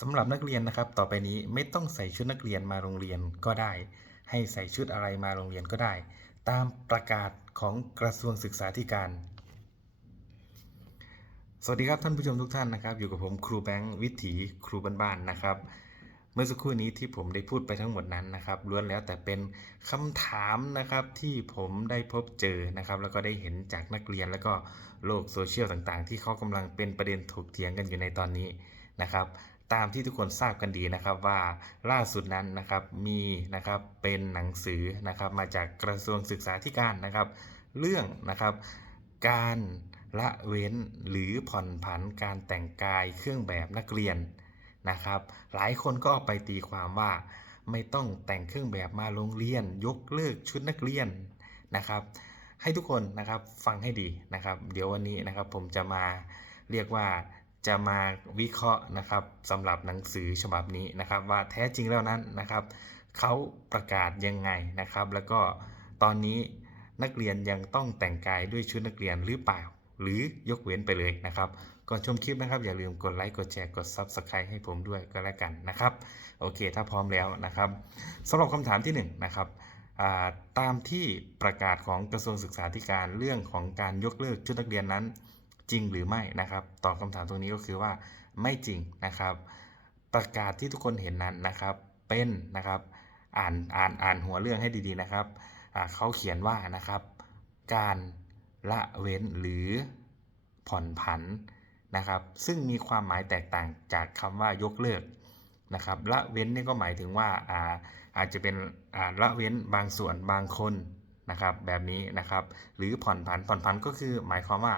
สำหรับนักเรียนนะครับ ต่อไปนี้ไม่ต้องใส่ชุดนักเรียนมาโรงเรียนก็ได้ ให้ใส่ชุดอะไรมาโรงเรียนก็ได้ ตามประกาศของกระทรวงศึกษาธิการ สวัสดีครับท่านผู้ชมทุกท่านนะครับ อยู่กับผมครูแบงค์วิถีครูบ้านๆนะครับ เมื่อสักครู่นี้ที่ผมได้พูดไปทั้งหมดนั้นนะครับล้วนแล้วแต่เป็นคำถามนะครับที่ผมได้พบเจอนะครับ แล้วก็ได้เห็นจากนักเรียนแล้วก็โลกโซเชียลต่างๆ ที่เขากำลังเป็นประเด็นถกเถียงกันอยู่ในตอนนี้นะครับ ตามที่ทุกคนทราบกันดีนะครับว่าล่าสุดนั้นนะครับมีนะครับเป็นหนังสือนะครับมาจากกระทรวงศึกษาธิการนะครับ เรื่องนะครับการละเว้นหรือผ่อนผันการแต่งกายเครื่องแบบนักเรียนนะครับ หลายคนก็ไปตีความว่าไม่ต้องแต่งเครื่องแบบมาโรงเรียน ยกเลิกชุดนักเรียนนะครับ ให้ทุกคนนะครับฟังให้ดีนะครับ เดี๋ยววันนี้นะครับผมจะมาเรียกว่า จะมาวิเคราะห์นะครับสำหรับหนังสือฉบับนี้นะครับ ว่าแท้จริงแล้วนั้นนะครับเขาประกาศยังไงนะครับ แล้วก็ตอนนี้นักเรียนยังต้องแต่งกายด้วยชุดนักเรียนหรือเปล่า หรือยกเว้นไปเลยนะครับก่อนชมคลิปนะครับ อย่าลืมกดไลค์กดแชร์กด Subscribe ให้ผมด้วยก็แล้วกันนะครับโอเค ถ้าพร้อมแล้วนะครับสำหรับคำถามที่1นงนะครับตามที่ประกาศของกระทรวงศึกษาธิการเรื่องของการยกเลิกชุดนักเรียนนั้น จริงหรือไม่นะครับ ตอบคำถามตรงนี้ก็คือว่าไม่จริงนะครับ ประกาศที่ทุกคนเห็นนั้นนะครับ เป็นนะครับอ่านอ่านอ่านหัวเรื่องให้ดีๆนะครับเขาเขียนว่านะครับ การละเว้นหรือผ่อนผันนะครับ ซึ่งมีความหมายแตกต่างจากคำว่ายกเลิกนะครับละเว้นนี่ก็หมายถึงว่าอาอาจจะเป็นละเว้นบางส่วนบางคนนะครับแบบนี้นะครับ หรือผ่อนผันผ่อนผันก็คือหมายความว่า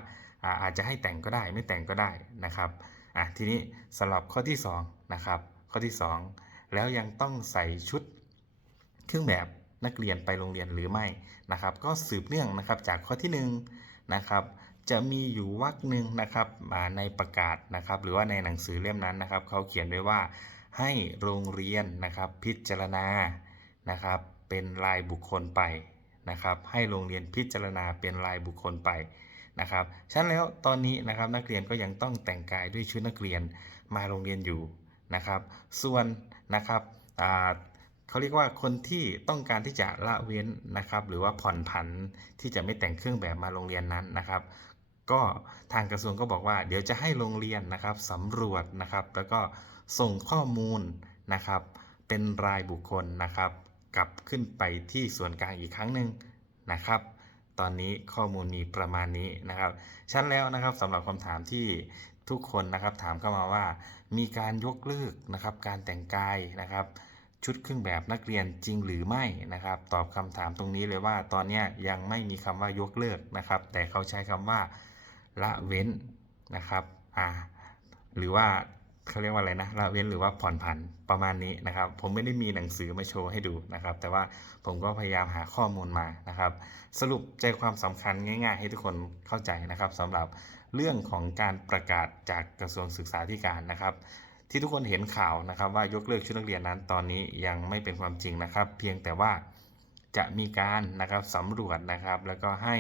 อาจจะให้แต่งก็ได้ไม่แต่งก็ได้นะครับอะทีนี้สำหรับข้อที่2นะครับข้อที่ 2 แล้วยังต้องใส่ชุดเครื่องแบบนักเรียนไปโรงเรียนหรือไม่นะครับ ก็สืบเนื่องนะครับจากข้อที่1นงนะครับจะมีอยู่วรรคหนึ่งนะครับมาในประกาศนะครับ หรือว่าในหนังสือเล่มนั้นนะครับเขาเขียนไว้ว่าให้โรงเรียนนะครับพิจารณานะครับเป็นรายบุคคลไปนะครับ ให้โรงเรียนพิจารณาเป็นรายบุคคลไป นะครับฉะนั้นแล้วตอนนี้นะครับนักเรียนก็ยังต้องแต่งกายด้วยชุดนักเรียนมาโรงเรียนอยู่นะครับ ส่วนนะครับเขาเรียกว่าคนที่ต้องการที่จะละเว้นนะครับ หรือว่าผ่อนผันที่จะไม่แต่งเครื่องแบบมาโรงเรียนนั้นนะครับ ก็ทางกระทรวงก็บอกว่า เดี๋ยวจะให้โรงเรียนนะครับสำรวจนะครับ แล้วก็ส่งข้อมูลนะครับ เป็นรายบุคคลนะครับ กลับขึ้นไปที่ส่วนกลางอีกครั้งหนึ่งนะครับ ตอนนี้ข้อมูลมีประมาณนี้นะครับฉะนั้นแล้วนะครับสำหรับคำถามที่ทุกคนนะครับถามเข้ามาว่า มีการยกเลิกนะครับการแต่งกายนะครับ ชุดเครื่องแบบนักเรียนจริงหรือไม่นะครับ ตอบคำถามตรงนี้เลยว่า ตอนนี้ยังไม่มีคำว่ายกเลิกนะครับ แต่เขาใช้คำว่าละเว้นนะครับอ่าหรือว่า เขาเรียกว่าอะไรนะละเว้นหรือว่าผ่อนผันประมาณนี้นะครับ ผมไม่ได้มีหนังสือมาโชว์ให้ดูนะครับ แต่ว่าผมก็พยายามหาข้อมูลมานะครับ สรุปใจความสำคัญง่าย ๆ ให้ทุกคนเข้าใจนะครับสำหรับเรื่องของการประกาศจากกระทรวงศึกษาธิการนะครับที่ทุกคนเห็นข่าวนะครับ ว่ายกเลิกชุดนักเรียนนั้นตอนนี้ยังไม่เป็นความจริงนะครับ เพียงแต่ว่าจะมีการนะครับสำรวจนะครับ แล้วก็ให้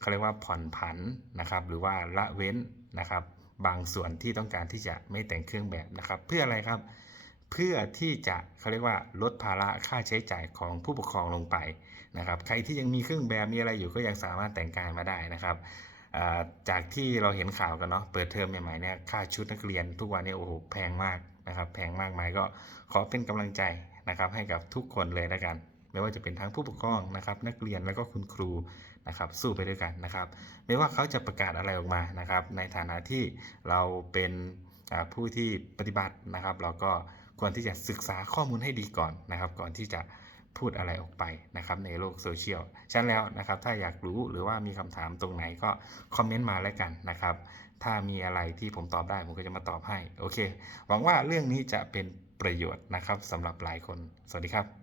เขาเรียกว่าผ่อนผันนะครับ หรือว่าละเว้นนะครับ บางส่วนที่ต้องการที่จะไม่แต่งเครื่องแบบนะครับ เพื่ออะไรครับ เพื่อที่จะเขาเรียกว่าลดภาระค่าใช้จ่ายของผู้ปกครองลงไปนะครับ ใครที่ยังมีเครื่องแบบมีอะไรอยู่ก็ยังสามารถแต่งกายมาได้นะครับจากที่เราเห็นข่าวกันเนาะเปิดเทอมใหม่ๆเนี่ยค่าชุดนักเรียนทุกวันนี้โอ้โหแพงมากนะครับ แพงมากมายก็ขอเป็นกำลังใจนะครับ ให้กับทุกคนเลยแล้วกัน ไม่ว่าจะเป็นทั้งผู้ปกครองนะครับ นักเรียนแล้วก็คุณครู นะครับสู้ไปด้วยกันนะครับ ไม่ว่าเขาจะประกาศอะไรออกมานะครับ ในฐานะที่เราเป็นผู้ที่ปฏิบัตินะครับ เราก็ควรที่จะศึกษาข้อมูลให้ดีก่อนนะครับ ก่อนที่จะพูดอะไรออกไปนะครับในโลกโซเชียลฉะนั้นแล้วนะครับ ถ้าอยากรู้หรือว่ามีคำถามตรงไหนก็คอมเมนต์มาแล้วกันนะครับ ถ้ามีอะไรที่ผมตอบได้ผมก็จะมาตอบให้ โอเค หวังว่าเรื่องนี้จะเป็นประโยชน์นะครับสำหรับหลายคน สวัสดีครับ